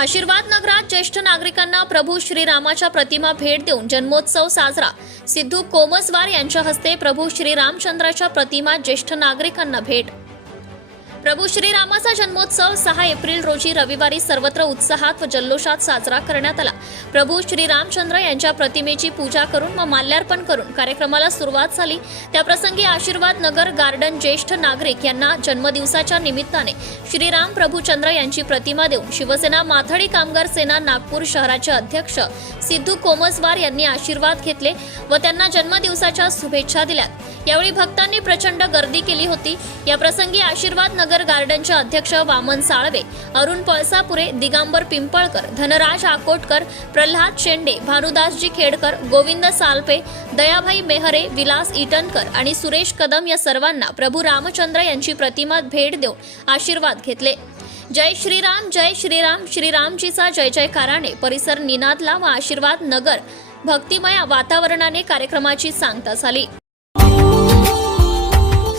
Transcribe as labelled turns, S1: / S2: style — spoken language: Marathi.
S1: आशीर्वाद नगरात ज्येष्ठ नागरिकांना प्रभू श्रीरामाच्या प्रतिमा भेट देऊन जन्मोत्सव साजरा. सिद्धू कोमसवार यांच्या हस्ते प्रभू श्रीरामचंद्राच्या प्रतिमा ज्येष्ठ नागरिकांना भेट. प्रभू श्रीरामाचा जन्मोत्सव सहा एप्रिल रोजी रविवारी सर्वत्र उत्साहात व जल्लोषात साजरा करण्यात आला. प्रभू श्रीरामचंद्र यांच्या प्रतिमेची पूजा करून व माल्यार्पण करून कार्यक्रमाला सुरुवात झाली. त्याप्रसंगी आशीर्वाद नगर गार्डन ज्येष्ठ नागरिक यांना जन्मदिवसाच्या निमित्ताने श्रीराम प्रभूचंद्र यांची प्रतिमा देऊन शिवसेना माथाडी कामगार सेना नागपूर शहराचे अध्यक्ष सिद्धू कोमसवार यांनी आशीर्वाद घेतले व त्यांना जन्मदिवसाच्या शुभेच्छा दिल्यात. यावेळी भक्तांनी प्रचंड गर्दी केली होती. या प्रसंगी आशीर्वाद नगर गार्डनचे अध्यक्ष वामन साळवे अरुण पळसापुरे दिगांबर पिंपळकर धनराज आकोटकर प्रल्हाद शेंडे भानुदासजी खेडकर गोविंद सालपे दयाभाई मेहरे विलास इटनकर आणि सुरेश कदम या सर्वांना प्रभू रामचंद्र यांची प्रतिमा भेट देऊन आशीर्वाद घेतले. जय श्रीराम जय श्रीराम श्रीरामजीचा जय जयकाराने परिसर निनादला व आशीर्वाद नगर भक्तिमय वातावरणाने कार्यक्रमाची सांगता झाली.